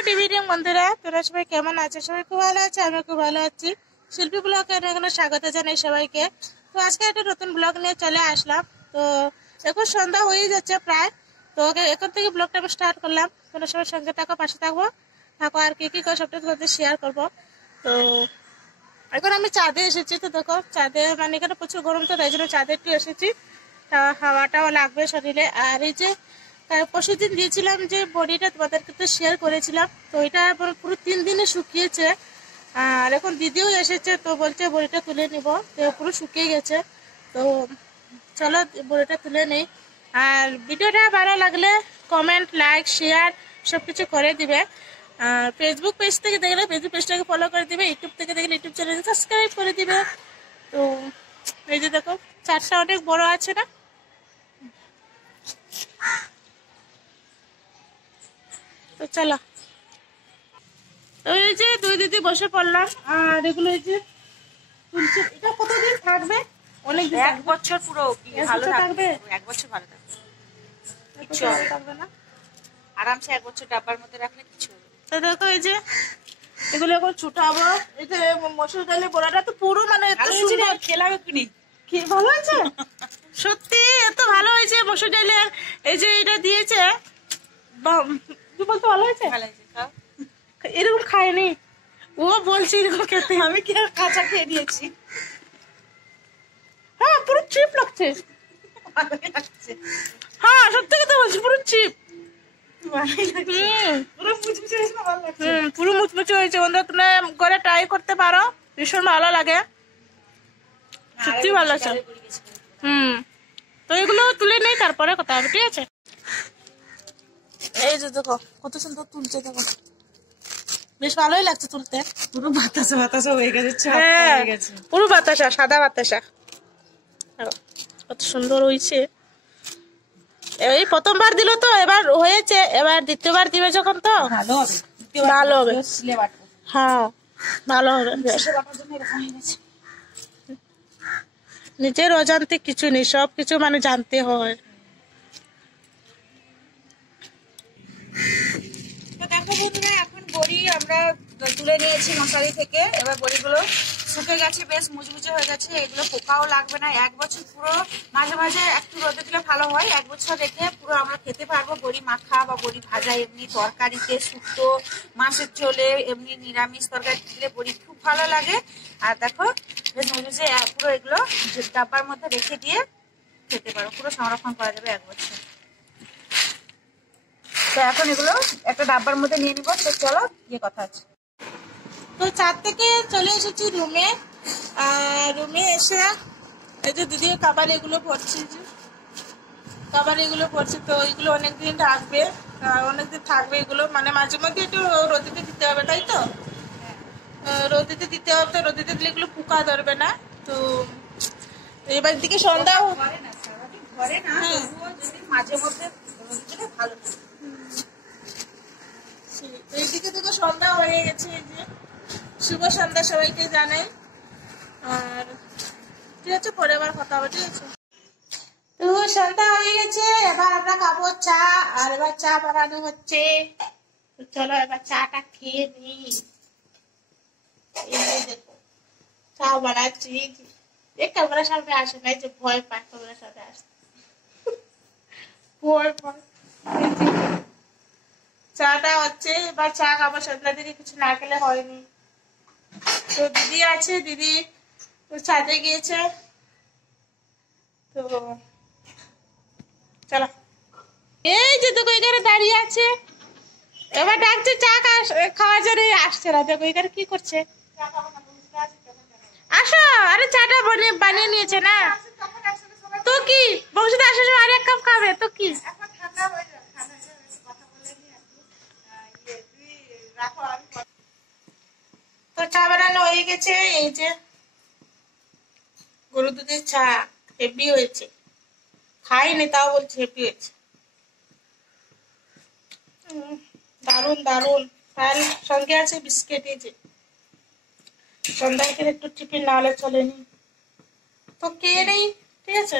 Good evening বন্ধুরা, তোরা সবাই কেমন আছে? সবাই খুব ভালো আছে, আমি খুব ভালো আছি। শিল্পী ব্লগে এখানে স্বাগত জানাই সবাইকে। তো আজকে একটা নতুন ব্লগ নিয়ে চলে আসলাম। তো এখন সন্ধ্যা হয়ে যাচ্ছে প্রায়। তো এখন থেকে ব্লগটা আমি স্টার্ট করলাম। তোরা সবাই সঙ্গে থাকো, পাশে থাকবো থাকো, আর কি কি করে সবটা তোমাদের শেয়ার করবো। তো এখন আমি চাঁদে এসেছি। তো দেখো চাঁদে মানে এখানে প্রচুর গরম, তো তাই জন্য চাঁদে একটু এসেছি। হাওয়াটাও লাগবে শরীরে। আর এই যে পরশু দিন দিয়েছিলাম যে বডিটা তোমাদেরকে তো শেয়ার করেছিলাম, তো এটা পুরো 3 দিনে শুকিয়েছে। আর এখন দিদিও এসেছে, তো বলছে বড়িটা তুলে নিব। তো পুরো শুকিয়ে গেছে। তো চলো বড়িটা তুলে নেই। আর ভিডিওটা ভালো লাগলে কমেন্ট, লাইক, শেয়ার সব কিছু করে দিবে। আর ফেসবুক পেজ থেকে দেখলে ফেসবুক পেজটাকে ফলো করে দিবে, ইউটিউব থেকে দেখলে ইউটিউব চ্যানেলকে সাবস্ক্রাইব করে দিবে। তো এই যে দেখো চারটা অনেক বড় আছে না? তো চলো, এই যে দুই দিদি বসে পড়লাম। আর এগুলো এই যে তুলছে। এটা কতদিন থাকবে? অনেক দিন, 1 বছর পুরো ভালো থাকবে। 1 বছর ভালো থাকবে, কিছু থাকবে না, আরামসে 1 বছর ডাব্বার মধ্যে রাখলে কিছু হবে। তো দেখো এই যে এগুলো এখন ছুটাবো। এই যে মসুর ডালের বড়াটা তো পুরো মানে এত সুন্দর, খেলাবে কিনি কি ভালো হয়েছে সত্যি, এত ভালো হয়েছে মসুর ডালের। এই যে এটা দিয়েছে, কি বলতে ভালো হয়েছে, ভালো হয়েছে। এরকম খায়নি ও, বলছি এরকম খেতে। আমি কি আর কাঁচা খেয়ে নিয়েছি। হ্যাঁ পুরো চিপ লাগছে। হ্যাঁ সত্যি কথা বলছি, পুরো চিপ। পুরো মুচমুচে হয়েছে। বন্ধু তুমি করে ট্রাই করতে পারো, ভীষণ ভালো লাগে, সত্যি ভালো লাগছে। তো এগুলো তুলে নেই, তারপরে কথা হবে, ঠিক আছে? এই যে দেখো কত সুন্দর তুলছে, দেখো বেশ ভালোই লাগছে তুলতে। পুরো বাতাসা বাতাসা হয়ে গেছে। হ্যাঁ পুরো বাতাসা, সাদা বাতাসা, কত সুন্দর হয়েছে। এই প্রথমবার দিল তো, এবার হয়েছে, এবার দ্বিতীয়বার দিবে যখন তো ভালো হবে, ভালো হবে। হ্যাঁ ভালো হবে। নিজের অজান্তে কিছু নেই, সবকিছু মানে জানতে হয়। তো দেখো বন্ধুরা, এখন বড়ি আমরা তুলে নিয়েছি মশারি থেকে। এবার বড়িগুলো শুকে গেছে, বেশ মুচমুচে হয়ে গেছে। এগুলো পোকাও লাগবে না। 1 বছর পুরো মাঝে মাঝে একটু রোদে দিলে ভালো হয়। 1 বছর রেখে পুরো আমরা খেতে পারবো। বড়ি মাখা বা বড়ি ভাজা, এমনি তরকারিতে, শুক্তো, মাছের ঝোলে, এমনি নিরামিষ তরকারি দিলে বড়ি খুব ভালো লাগে। আর দেখো বেশ মুচমুচে, পুরো এগুলো ডাব্বার মধ্যে রেখে দিয়ে খেতে পারো, পুরো সংরক্ষণ করা যাবে 1 বছর। তো এখন এগুলো একটা ডাব্বার মধ্যে নিয়ে নিবো। তো চলো গিয়ে কথা আছে। তো 4 থেকে চলে এসেছি রুমে। আর রুমে এসে এই যে দিদি খাবার এগুলো পড়ছে, যে খাবার এগুলো পড়ছে। তো এগুলো অনেকদিন থাকবে, অনেকদিন থাকবে এগুলো, মানে মাঝে মধ্যে একটু রোদিতে দিতে হবে, তাই তো? রোদিতে দিতে হবে, তো রোদিতে দিলে এগুলো পোকা ধরবে না। তো এবার দিকে সন্ধ্যা ঘরে না, মাঝে মধ্যে ভালো। এইদিকে থেকে সন্ধ্যা হয়ে গেছে। এই যে শুভ সন্ধ্যা সবাইকে জানাই। আর ঠিক আছে, পরে আবার কথা হবে, ঠিক আছে? তো সন্ধ্যা হয়ে গেছে, এবার আমরা খাবো চা। আর এবার চা বানানো হচ্ছে। তো চলো এবার চাটা খেয়ে নি। দেখো চা বানাচ্ছি। এই ক্যামেরার সামনে আসে না, এই যে ভয় পায় ক্যামেরার সামনে আসতে, ভয় পায়। চাটা হচ্ছে, এবার চা খাবো। সন্ধ্যা থেকে কিছু না খেলে হয়নি। তো দিদি আছে, দিদি ছাদে গিয়েছে। তো চলো, এই যে দেখো এখানে দাঁড়িয়ে আছে, এবার ডাকছে চা খাওয়ার জন্য, আসছে না। দেখো এখানে কি করছে, আসো। আরে চাটা বানিয়ে নিয়েছে না, তো কি বংশীতে আসার সময় আর 1 কাপ খাবে, তো কি? তো চা বানানো হয়ে গেছে। এই যে গরুর দুধের চা, হেভি হয়েছে। খাইনি তাও বলছে হেভি হয়েছে, দারুন দারুন। তার সঙ্গে আছে বিস্কিট। এই যে সন্ধ্যায় একটু টিফিন না হলে চলেনি, তো কে নেই, ঠিক আছে?